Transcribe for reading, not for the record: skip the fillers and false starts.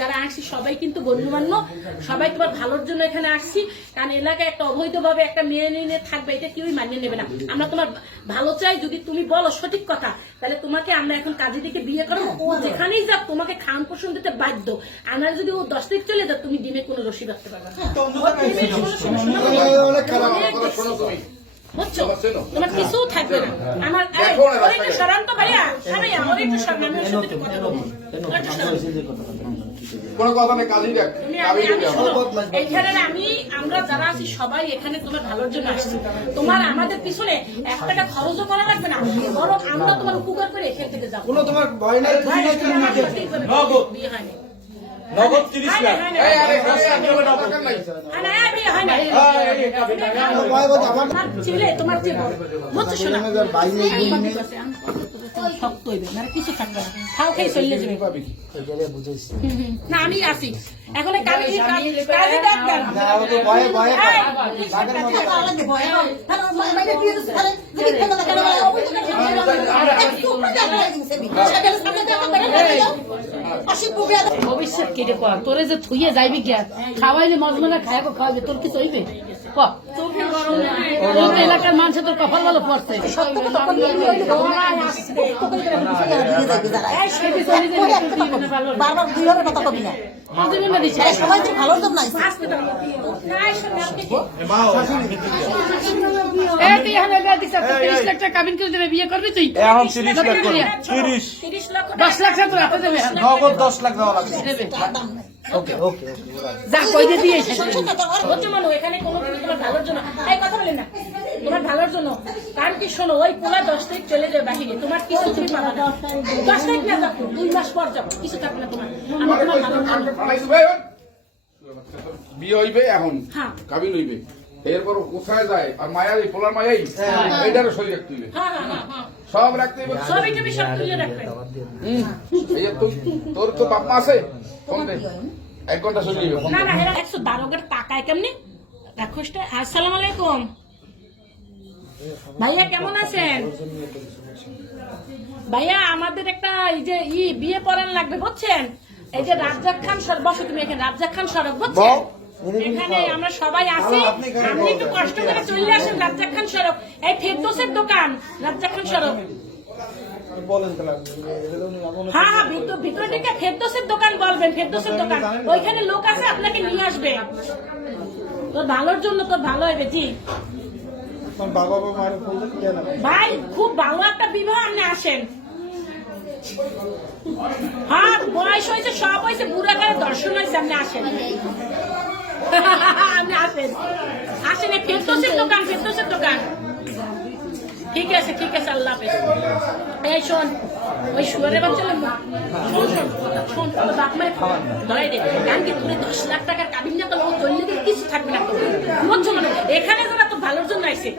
যারা আসছি সবাই কিন্তু গণ্যমান্য, সবাই তোমার ভালোর জন্য এখানে আসছি। কারণ এলাকায় একটা অবৈধভাবে একটা মেয়ে নিয়ে থাকবে, এটা কেউই মানিয়ে নেবে না। আমরা তোমার ভালো চাই, যদি তুমি বলো সঠিক কথা তাহলে তোমাকে আমরা এখন কাজী দিকে বিয়ে করো। ও যেখানেই যাক তোমাকে খান পোষণ দিতে বাধ্য। আমরা যদি ও 10 তারিখ চলে যাক, তুমি ডিমে কোনো রশি রাখতে পারবে না। বুঝছো, তোমার কিছু থাকবে না। আমার একটু সরান তো ভাইয়া, আমার একটু সরান, আমি ওর সাথে একটু কথা বলবো। এখানে আমরা যারা আছি সবাই এখানে তোমার ভালোর জন্য আসছি। তোমার আমাদের পিছনে 1 টাকা খরচও করা লাগবে না, বরং আমরা তোমার উপকার করে এখান থেকে যাবো। তোমার ভয় নাই, বিয়ে হয়নি, নগদ 30 লাখ। তোমার শক্ত হইবে না, কিছু থাকবে না, খাও খেয়ে চলে যাবে। না আমি আসি এখন, ভবিষ্যৎ কেটে কর তোরে যে থুইয়ে যাইবি গিয়া খাওয়াইলে মজমজা খায়াকো খাওয়াইবে, তোর কিছু হইবে ক? এলাকার মানুষ তোর কপাল ভালো পড়ছে। বারবার দুইভাবে কথা কবি না, সবাই তো ভালো জন্য নাই। 30 লাখ টাকা কাবিন করে দেবে, বিয়ে করবি তুই? এখন 30 লাখ করে 30 লক্ষ 10 লাখ টাকা হাতে দেবে, নগদ 10 লাখ দেওয়া লাগবে। ওকে ওকে যা কই দিয়ে বুঝছো মানু, এখানে কোনো কিছু তোমার ভালোর জন্য এই কথা বলেন না, তোমার ভালোর জন্য। কারণ কি শোনো, ওই পোলা 10 তারিখ চলে যাবে বাহিরে, তোমার কিছু তুমি পাবা না। 10 তারিখ না যাবো, 2 মাস পর যাবো, কিছু থাকবে না তোমার। আমার তোমার ভালো বিয়ে হইবে এখন, কাবিন হইবে, এরপর কোথায় যায় আর মায়াই পোলার মায়াই এটারও শরীর রাখতে হইবে, সব রাখতে হইবে, সব এটা সব তুলে রাখবে। তোর তো বাপ মা আছে, ফোন দে 1 ঘন্টা চলে যাবে। না না এরা 112 টাকায় কেমনি রাখো। আসসালামু আলাইকুম ভাইয়া, কেমন আছেন? ভাইয়া আমাদের একটা এই যে বিয়ে পড়ান লাগবে বুঝছেন, এই যে রাজ্জাক খান সড়ক, বসো তুমি এখানে, রাজ্জাক খান সড়ক বুঝছেন, এখানে আমরা সবাই আছি। আপনি একটু কষ্ট করে চলে আসেন রাজ্জাক খান সড়ক, এই ফেরদৌসের দোকান, রাজ্জাক খান সড়ক। হ্যাঁ হ্যাঁ, ভিতরে থেকে ফেরদৌসের দোকান বলবেন, ফেরদৌসের দোকান, ওইখানে লোক আছে আপনাকে নিয়ে আসবে। তোর ভালোর জন্য, তোর ভালো হবে। জি ভাই, খুব ভালো একটা বিবাহ, আপনি আসেন। হ্যাঁ বয়স হয়েছে, সব হয়েছে, বুড়া করে দর্শন হয়েছে, আপনি আসেন। আপনি আসেন, আসেন, এই ফেরদৌসের দোকান, ফেরদৌসের দোকান। ঠিক আছে ঠিক আছে, আল্লাহ হাফেজ। এই শোন, ওই শুয়ারের বাচ্চা শোন, বাপ মায়ের ধরাই দে, কারণ কি তোর 10 লাখ টাকার কাবিন না তো চললে কিছু থাকবে না। বুঝছো মানে, এখানে যারা তো ভালোর জন্য আইসে।